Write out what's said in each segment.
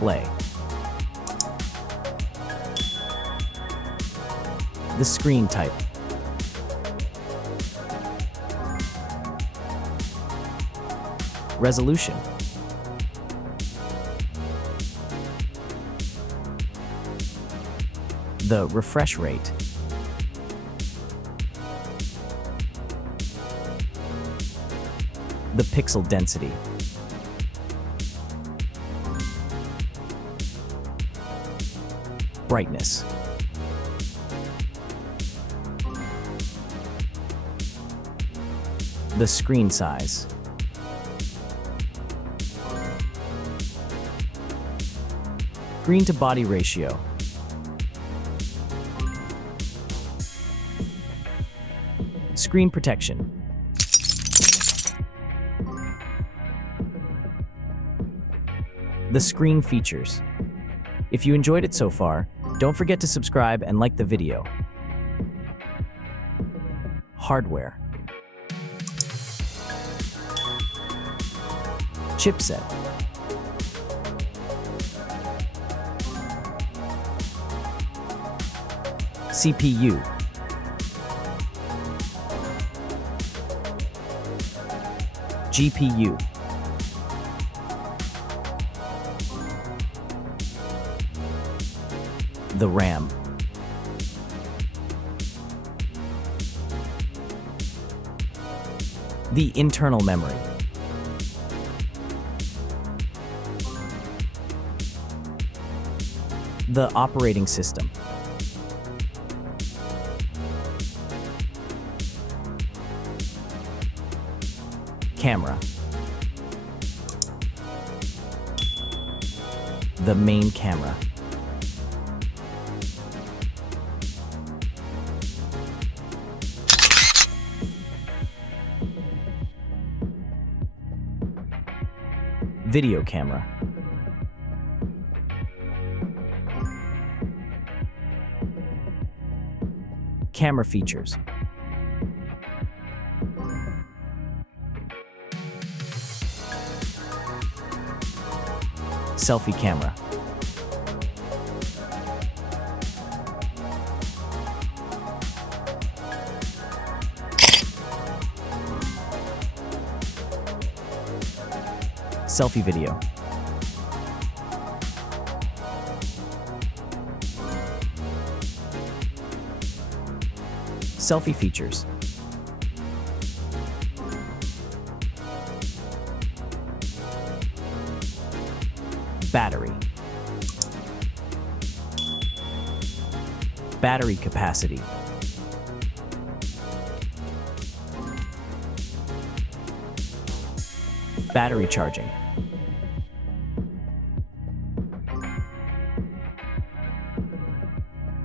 display. The screen type. Resolution. The refresh rate. The pixel density. Brightness. The screen size. Screen to body ratio. Screen protection. The screen features. If you enjoyed it so far, don't forget to subscribe and like the video. Hardware. Chipset. CPU. GPU. The RAM. The internal memory. The operating system. Camera. The main camera. Video camera. Camera features. Selfie camera. Selfie video. Selfie features. Battery. Battery capacity. Battery charging.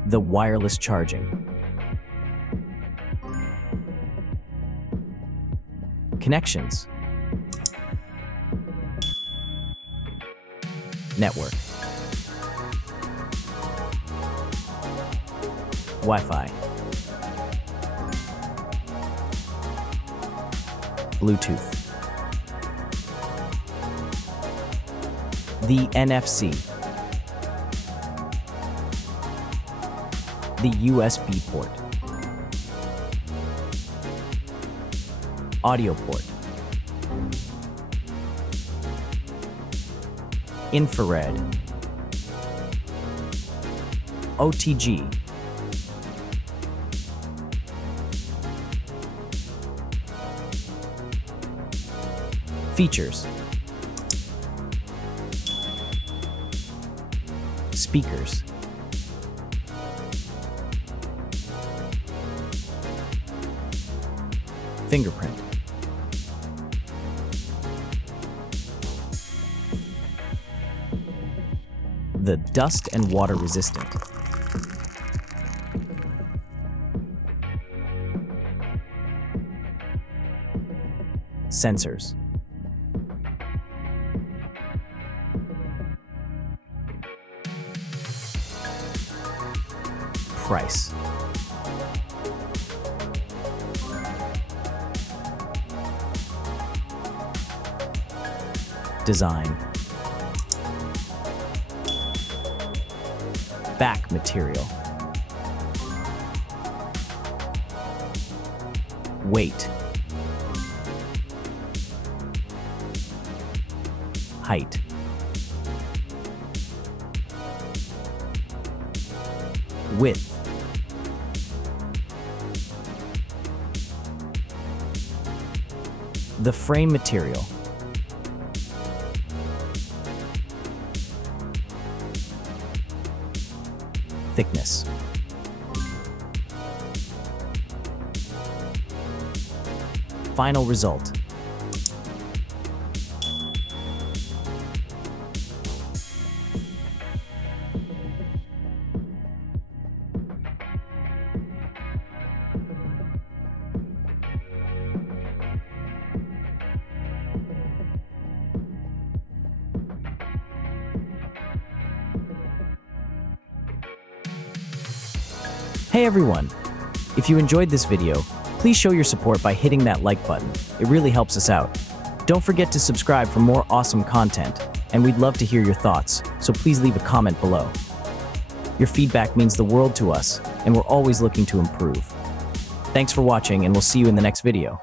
The wireless charging. Connections. Network. Wi-Fi. Bluetooth. The NFC. The USB port. Audio port. Infrared. OTG. Features. Speakers. Fingerprint. The dust and water resistant. Sensors. Price. Design. Back material. Weight. Height. Width. The frame material. Thickness. Final result. Hey everyone! If you enjoyed this video, please show your support by hitting that like button. It really helps us out. Don't forget to subscribe for more awesome content, and we'd love to hear your thoughts, so please leave a comment below. Your feedback means the world to us, and we're always looking to improve. Thanks for watching, and we'll see you in the next video.